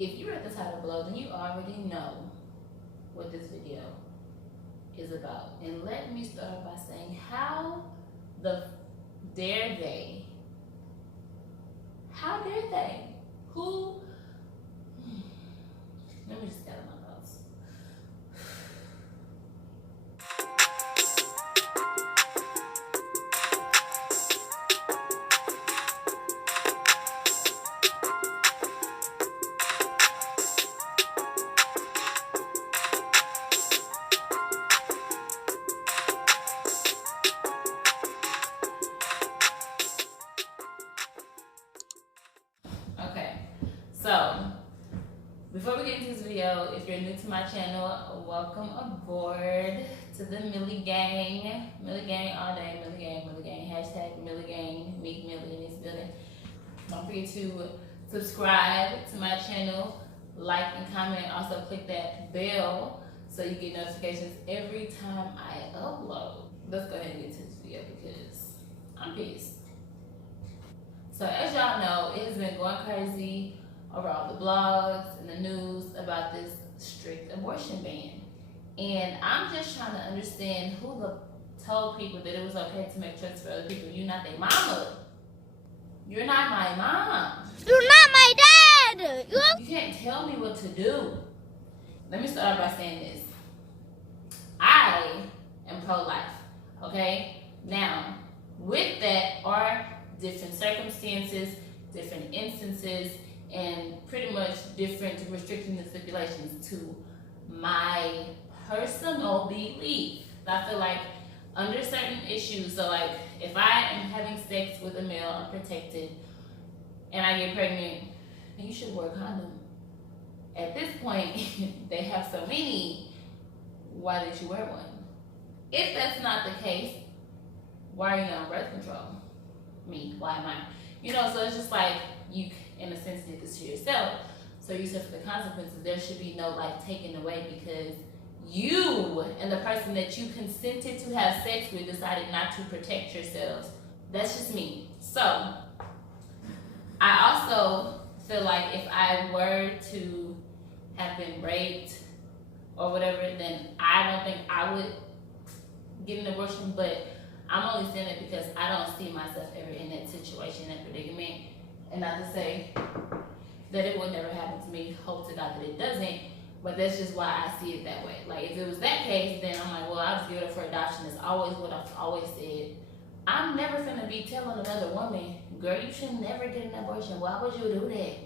if you read the title below, then you already know what this video is about. And let me start by saying, how dare they? How dare they? Who? Let me just get out of my thoughts. Okay, so before we get into this video, if you're new to my channel, welcome aboard to the Millie Gang. Millie Gang all day, Millie Gang, Millie Gang, hashtag Millie Gang, Meek Millie in this building. Don't forget to subscribe to my channel, like and comment. Also click that bell so you get notifications every time I upload. Let's go ahead and get to this video because I'm pissed. So as y'all know, it has been going crazy over all the blogs and the news about this strict abortion ban. And I'm just trying to understand who told people that it was okay to make choices for other people. You're not their mama. You're not my mom. You're not my dad. You can't tell me what to do. Let me start by saying this. I am pro-life, okay? Now, with that are different circumstances, different instances, and pretty much different restrictions and stipulations to my personal belief. I feel like under certain issues, so like if I am having sex with a male unprotected and I get pregnant, then you should wear a condom. At this point, they have so many, why did you wear one? If that's not the case, why are you on birth control? Me, why am I? You know, so it's just like you, in a sense, did this to yourself. So you suffer the consequences. There should be no life taken away because you and the person that you consented to have sex with decided not to protect yourselves. That's just me. So I also feel like if I were to have been raped or whatever, then I don't think I would get an abortion, but I'm only saying it because I don't see myself ever in that situation, that predicament. And not to say that it would never happen to me, hope to God that it doesn't, but that's just why I see it that way. Like if it was that case, then I'm like, well, I'll just give it up for adoption. It's always what I've always said. I'm never finna be telling another woman, girl, you should never get an abortion. Why would you do that?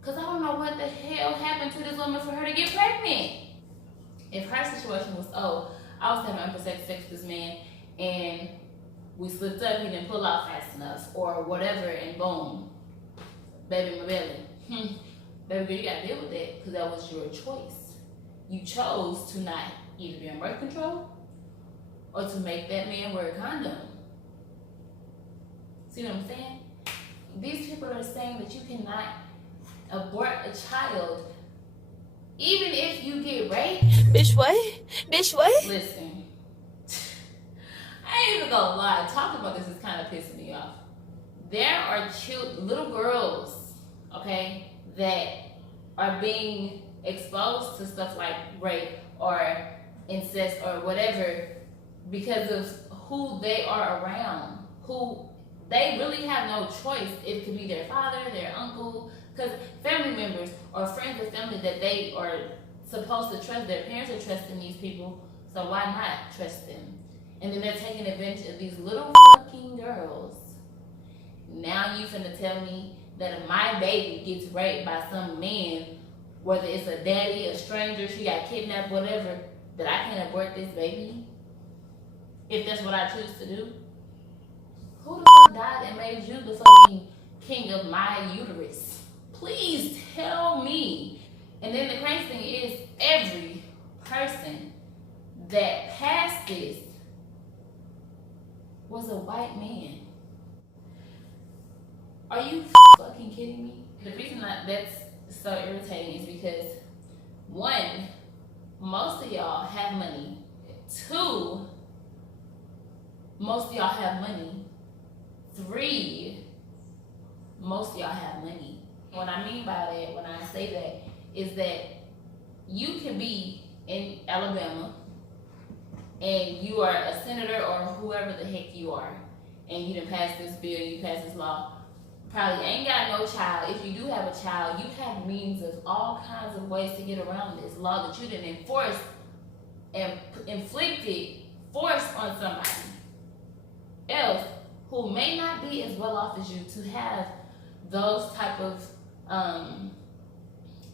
Because I don't know what the hell happened to this woman for her to get pregnant. If her situation was, oh, I was having unprotected sex with this man and we slipped up, he didn't pull out fast enough or whatever, and boom, baby in my belly. Baby girl, you gotta deal with that because that was your choice. You chose to not either be on birth control or to make that man wear a condom. See what I'm saying? These people are saying that you cannot abort a child even if you get raped. Bitch, what? Bitch, what? Listen, I ain't even gonna lie. Talking about this is kind of pissing me off. There are little girls, okay, that are being exposed to stuff like rape or incest or whatever because of who they are around, who they really have no choice. It could be their father, their uncle, because family members or friends of family that they are supposed to trust, their parents are trusting these people, so why not trust them? And then they're taking advantage of these little fucking girls. Now you finna tell me that if my baby gets raped by some man, whether it's a daddy, a stranger, she got kidnapped, whatever, that I can't abort this baby? If that's what I choose to do? Who the fuck died and made you the fucking king of my uterus? Please tell me. And then the crazy thing is, every person that passed this was a white man. Are you fucking kidding me? The reason that's so irritating is because, one, most of y'all have money. Two, most of y'all have money. Three, most of y'all have money. What I mean by that, when I say that, is that you can be in Alabama and you are a senator or whoever the heck you are, and you done pass this bill, you pass this law, probably ain't got no child. If you do have a child, you have means of all kinds of ways to get around this law that you didn't enforce and inflicted force on somebody else who may not be as well off as you to have those type of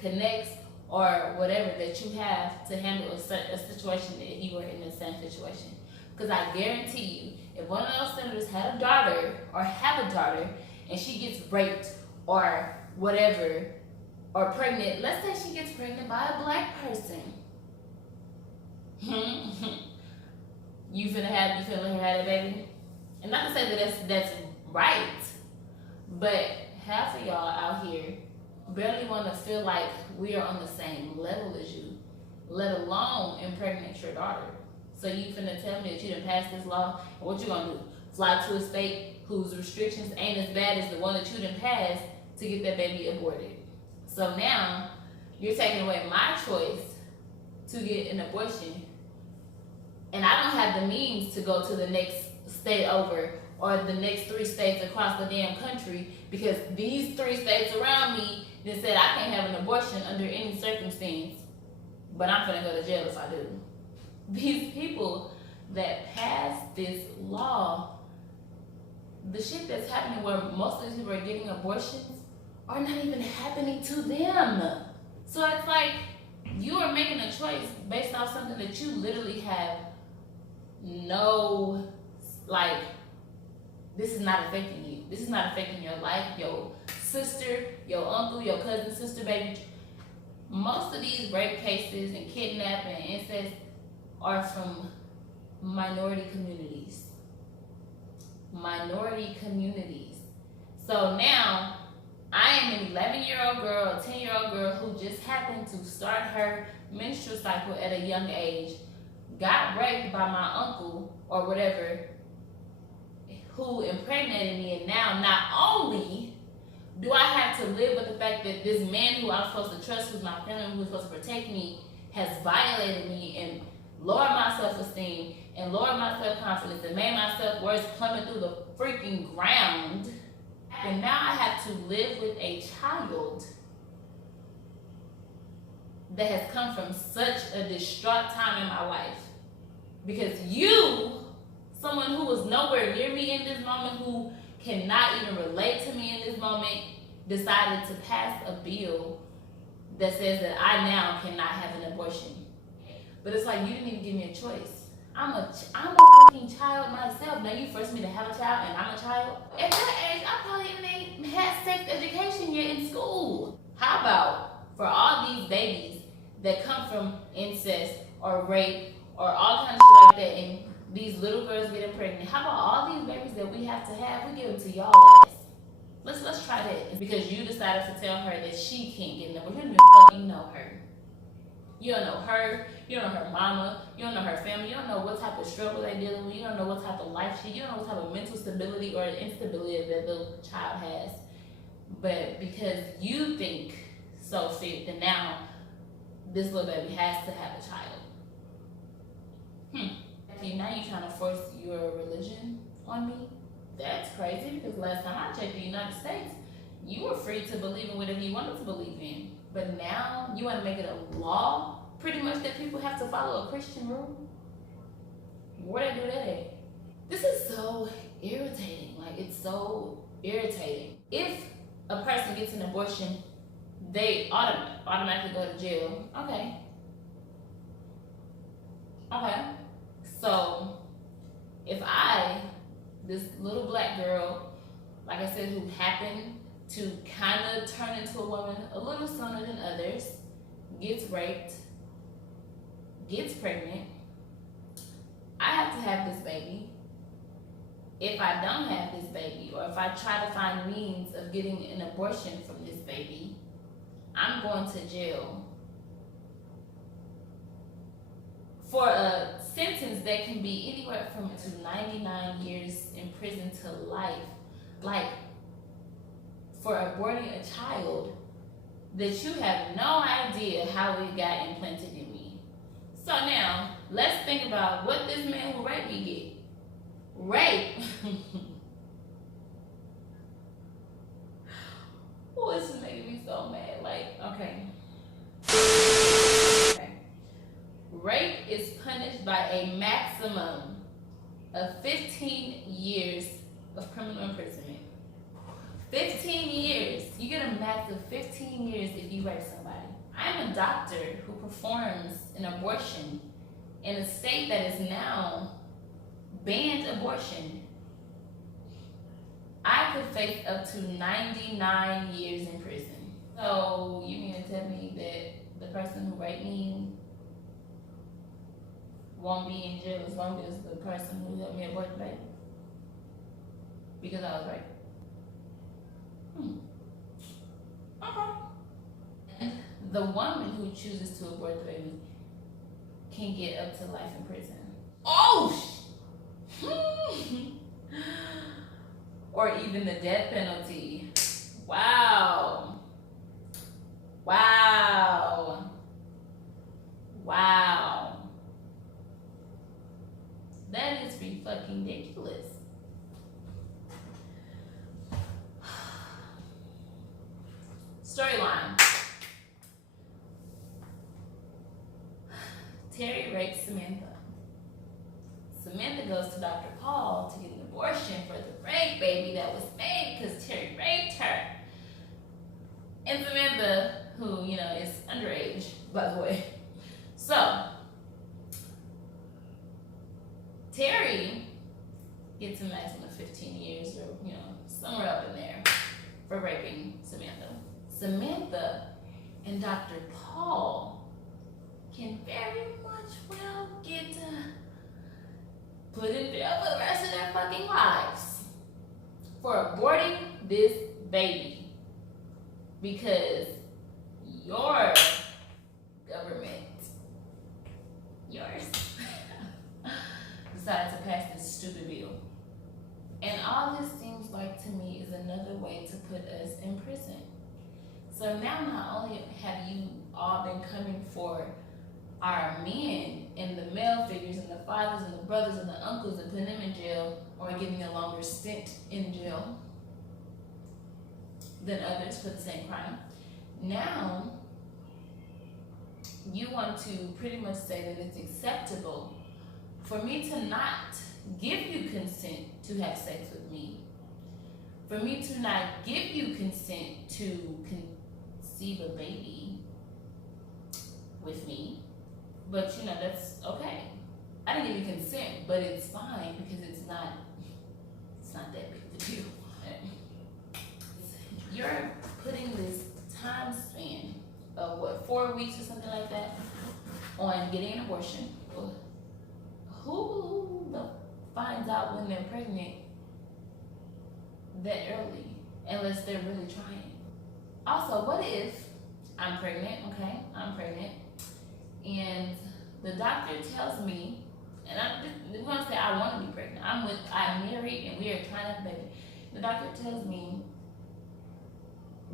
connects or whatever that you have to handle a situation that you were in the same situation. Because I guarantee you, if one of those senators had a daughter or have a daughter and she gets raped or whatever, or pregnant, let's say she gets pregnant by a black person. You finna let her have that baby? And not to say that that's right, but half of y'all out here barely want to feel like we are on the same level as you, let alone impregnate your daughter. So you finna tell me that you didn't pass this law, and what you gonna do? Fly to a state whose restrictions ain't as bad as the one that you didn't pass to get that baby aborted. So now you're taking away my choice to get an abortion, and I don't have the means to go to the next state over or the next 3 states across the damn country, because these 3 states around me that said I can't have an abortion under any circumstance, but I'm gonna go to jail if I do. These people that pass this law, the shit that's happening where most of these people are getting abortions are not even happening to them. So it's like you are making a choice based off something that you literally have no, like, this is not affecting you. This is not affecting your life, your sister, your uncle, your cousin, sister, baby. Most of these rape cases and kidnapping and incest are from minority communities. Minority communities. So now, I am an 11-year-old girl, a 10-year-old girl who just happened to start her menstrual cycle at a young age, got raped by my uncle or whatever, who impregnated me, and now not only do I have to live with the fact that this man who I'm supposed to trust, who's my family, who's supposed to protect me, has violated me and lowered my self-esteem and lowered my self-confidence and made my self-worth plummet through the freaking ground, and now I have to live with a child that has come from such a distraught time in my life. Because you, someone who was nowhere near me in this moment, who cannot even relate to me in this moment, decided to pass a bill that says that I now cannot have an abortion. But it's like, you didn't even give me a choice. I'm a fucking child myself. Now you forced me to have a child and I'm a child? At that age, I probably even ain't had sex education yet in school. How about for all these babies that come from incest or rape or all kinds of shit like that, and these little girls getting pregnant, how about all these babies that we have to have, we give them to y'all ass? Let's try that. It's because you decided to tell her that she can't get an abortion. You don't even fucking know her. You don't know her, you don't know her mama, you don't know her family, you don't know what type of struggle they're dealing with, you don't know what type of life you don't know what type of mental stability or instability that the child has. But because you think so fit, then now this little baby has to have a child. Now you're trying to force your religion on me? That's crazy, because last time I checked the United States, you were free to believe in whatever you wanted to believe in. But now you want to make it a law, pretty much, that people have to follow a Christian rule? Where they do that at? This is so irritating. Like, it's so irritating. If a person gets an abortion, they automatically go to jail. Okay. So, if I, this little black girl, like I said, who happened to kind of turn into a woman a little sooner than others, gets raped, gets pregnant, I have to have this baby. If I don't have this baby, or if I try to find means of getting an abortion from this baby, I'm going to jail for a sentence that can be anywhere from 99 years in prison to life. Like, for aborting a child, that you have no idea how it got implanted in me. So now, let's think about what this man who raped me get. Rape. Oh, this is making me so mad. Like, okay. Rape is punished by a maximum of 15 years of criminal imprisonment. 15 years. You get a max of 15 years if you rape somebody. I'm a doctor who performs an abortion in a state that is now banned abortion. I could face up to 99 years in prison. So you mean to tell me that the person who raped me won't be in jail as long as the person who helped me abort the baby? Because I was raped. Okay. The woman who chooses to abort the baby can get up to life in prison. Oh! Or even the death penalty. Wow. Wow. Wow. That is pretty fucking ridiculous. Storyline. Terry rapes Samantha. Samantha goes to Dr. Paul to get an abortion for the rape baby that was made because Terry raped her. And Samantha, who, you know, is underage, by the way. So, Terry gets a maximum of 15 years or, you know, somewhere up in there for raping Samantha. Samantha and Dr. Paul can very much well get put in jail for the rest of their fucking lives for aborting this baby because your government, yours, decided to pass this stupid bill. And all this seems like to me is another way to put us in prison. So now not only have you all been coming for our men and the male figures and the fathers and the brothers and the uncles and putting them in jail or giving a longer stint in jail than others for the same crime. Now, you want to pretty much say that it's acceptable for me to not give you consent to have sex with me, for me to not give you consent to conceive a baby with me. But you know, that's okay. I didn't give you consent, but it's fine because it's not that big of a deal. You're putting this time span of what, 4 weeks or something like that on getting an abortion. Who finds out when they're pregnant that early, unless they're really trying? Also, what if I'm pregnant, okay? I'm pregnant, and the doctor tells me, and I'm gonna say I want to be pregnant. I'm married and we are trying to have a baby. The doctor tells me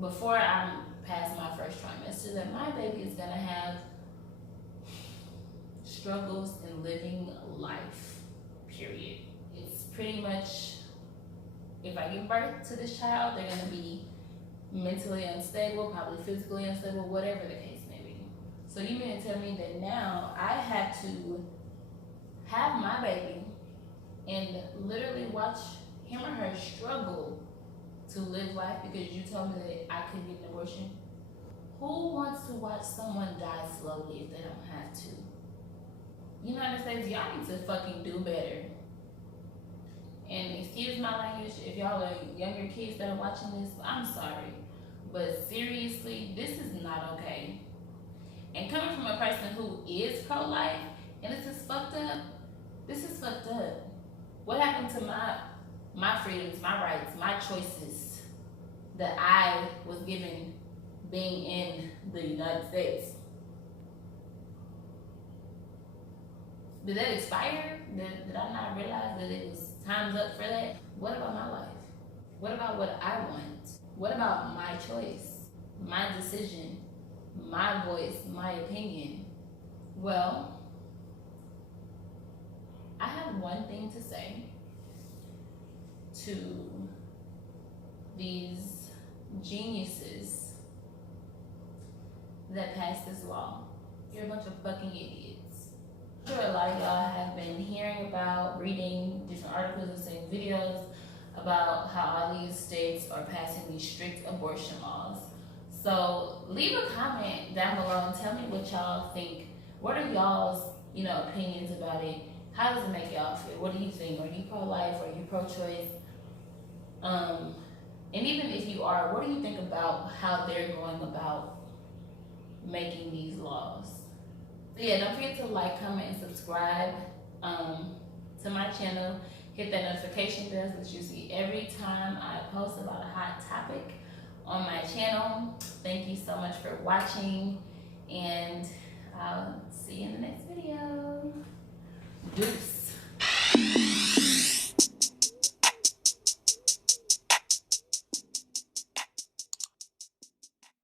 before I'm past my first trimester that my baby is gonna have struggles in living life, period. It's pretty much, if I give birth to this child, they're gonna be mentally unstable, probably physically unstable, whatever the case may be. So you mean to tell me that now I have to have my baby and literally watch him or her struggle to live life because you told me that I couldn't get an abortion? Who wants to watch someone die slowly if they don't have to? United States, y'all need to fucking do better. And excuse my language, if y'all are younger kids that are watching this, I'm sorry. But seriously, this is not okay. And coming from a person who is pro-life, and this is fucked up, this is fucked up. What happened to my freedoms, my rights, my choices that I was given being in the United States? Did that expire? Did I not realize that it was time's up for that? What about my life? What about what I want? What about my choice? my decision, my voice, my opinion. Well, I have one thing to say to these geniuses that passed this law. You're a bunch of fucking idiots. I'm sure a lot of y'all have been hearing about, reading different articles and seeing videos about how all these states are passing these strict abortion laws. So leave a comment down below and tell me what y'all think. What are y'all's, opinions about it? How does it make y'all feel? What do you think? Are you pro-life? Are you pro-choice? And even if you are, what do you think about how they're going about making these laws? So yeah, don't forget to like, comment, and subscribe to my channel. Hit that notification bell so that you see every time I post about a hot topic on my channel. Thank you so much for watching, and I'll see you in the next video. Deuce.